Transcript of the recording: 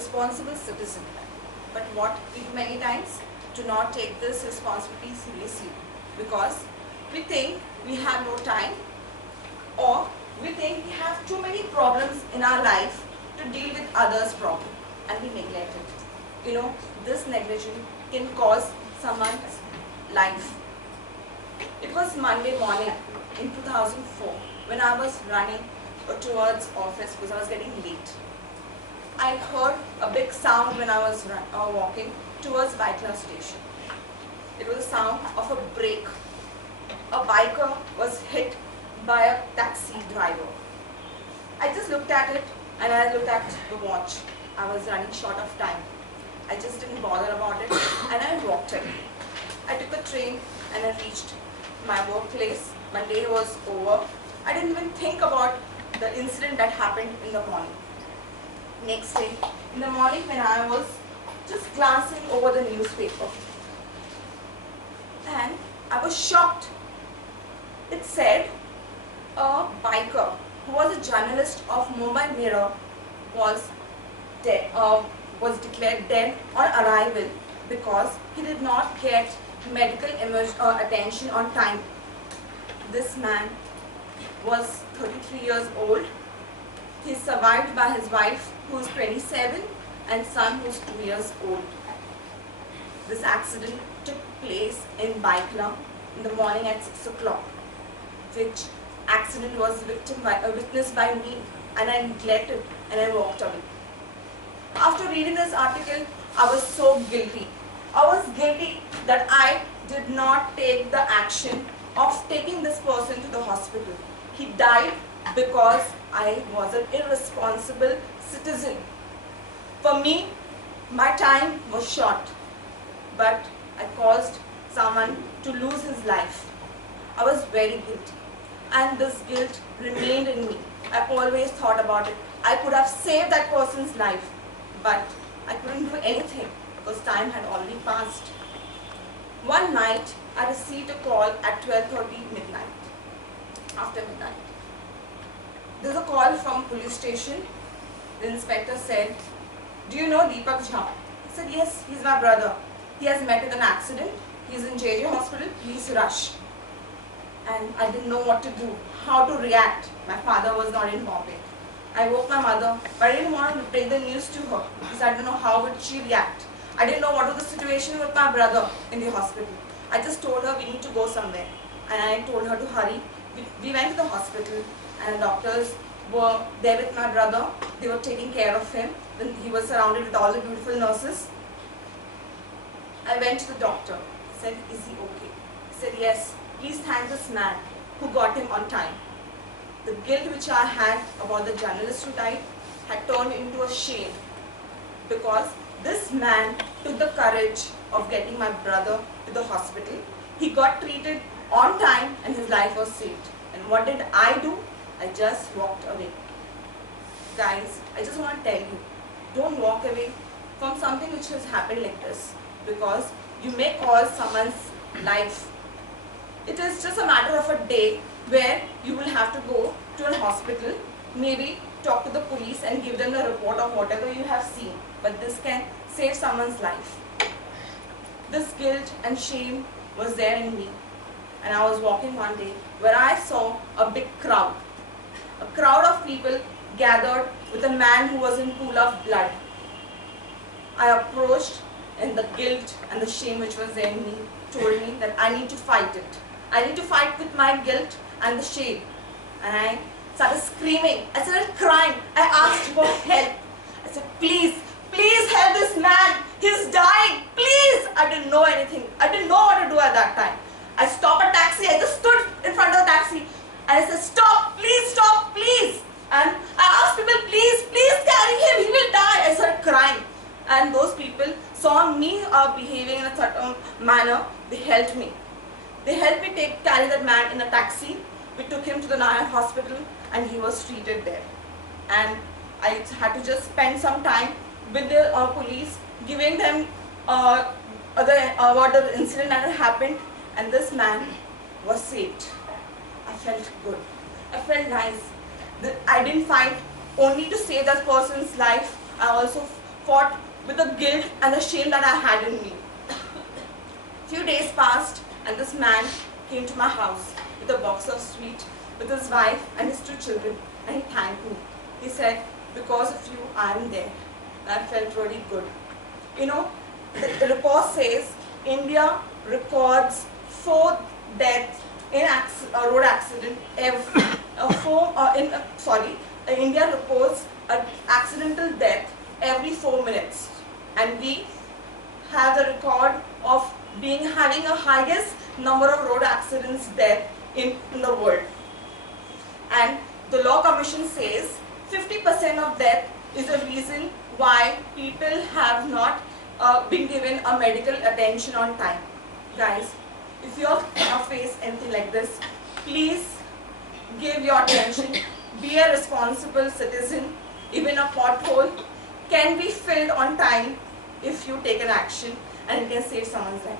responsible citizen. But what we do many times, do not take this responsibility seriously, because we think we have no time, or we think we have too many problems in our life to deal with others' problem, and we neglect it. You know, this negligence can cause someone's life. It was Monday morning in 2004 when I was running towards office because I was getting late. I heard a big sound when I was walking towards Byculla station. It was a sound of a brake. A biker was hit by a taxi driver. I just looked at it and I looked at the watch. I was running short of time. I just didn't bother about it and I walked away. I took a train and I reached my workplace. My day was over. I didn't even think about the incident that happened in the morning. Next day, in the morning when I was just glancing over the newspaper, and I was shocked. It said a biker who was a journalist of Mumbai Mirror was dead, was declared dead on arrival because he did not get medical attention on time. This man was 33 years old. He is survived by his wife, who is 27, and son who is 2 years old. This accident took place in Byculla in the morning at 6 o'clock, which accident was witnessed by me, and I neglected and I walked away. After reading this article, I was so guilty. I was guilty that I did not take the action of taking this person to the hospital. He died because I was an irresponsible citizen. For me, my time was short, but I caused someone to lose his life. I was very guilty, and this guilt remained in me. I always thought about it. I could have saved that person's life, but I couldn't do anything because time had already passed. One night, I received a call at 12:30 midnight, after midnight. There's a call from police station. The inspector said, "Do you know Deepak Jha?" I said, "Yes, he's my brother. He has met with an accident. He's in JJ hospital. Please rush." And I didn't know what to do, how to react. My father was not in Bombay. I woke my mother, but I didn't want to break the news to her because I didn't know how would she react. I didn't know what was the situation with my brother in the hospital. I just told her we need to go somewhere, and I told her to hurry. We went to the hospital, and doctors were there with my brother. They were taking care of him. Then he was surrounded with all the beautiful nurses. I went to the doctor. I said, "Is he okay?" He said, "Yes, please thank this man who got him on time." The guilt which I had about the journalist who died had turned into a shame, because this man took the courage of getting my brother to the hospital. He got treated on time and his life was saved. And what did I do? I just walked away. Guys, I just want to tell you, don't walk away from something which has happened like this, because you may cause someone's life. It is just a matter of a day where you will have to go to a hospital, maybe talk to the police and give them the report of whatever you have seen. But this can save someone's life. This guilt and shame was there in me. And I was walking one day where I saw a big crowd. A crowd of people gathered with a man who was in pool of blood. I approached, and the guilt and the shame which was there in me told me that I need to fight it. I need to fight with my guilt and the shame. And I started screaming. I started crying. I asked for help. I said, "Please, please help this man. He's dying. Please." I didn't know anything. I didn't know what to do at that time. I stopped a taxi. I just stood in front of the taxi and I said, "Stop, please stop, please." And I asked people, "Please, please carry him. He will die." I started crying. And those people saw me behaving in a certain manner. They helped me. They helped me carry that man in a taxi. We took him to the Nayar hospital and he was treated there. And I had to just spend some time with the police, giving them what the incident that had happened, and this man was saved. I felt good. I felt nice. I didn't fight only to save that person's life. I also fought with the guilt and the shame that I had in me. Few days passed and this man came to my house with a box of sweet, with his wife and his 2 children, and he thanked me. He said, because of you I am there. And I felt really good. You know, the report says India records 4 deaths in road accident every India reports an accidental death every 4 minutes, and we have the record of having a highest number of road accidents death in the world. And the Law Commission says 50% of death is the reason why people have not been given a medical attention on time. Guys, if you face anything like this, please give your attention. Be a responsible citizen. Even a pothole can be filled on time if you take an action, and it can save someone's life.